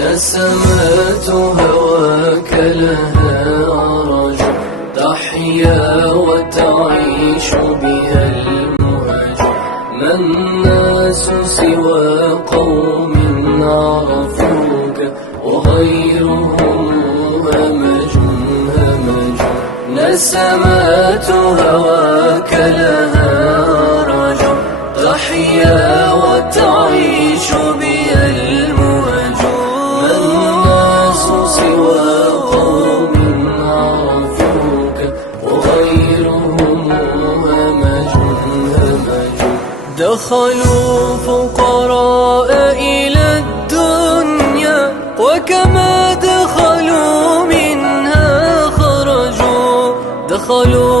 نسمات هواك لها أرج، تحيا وتعيش بها المهج. ما الناس سوى قوم عرفوك وغيرهم همج همج. نسمات هواك لها أرج، تحيا وتعيش بها المهج. ما الناس سوى قوم عرفوك وغيرهم همج همج. دخلوا فقراء إلى الدنيا، وكما دخلوا منها خرجوا. دخلوا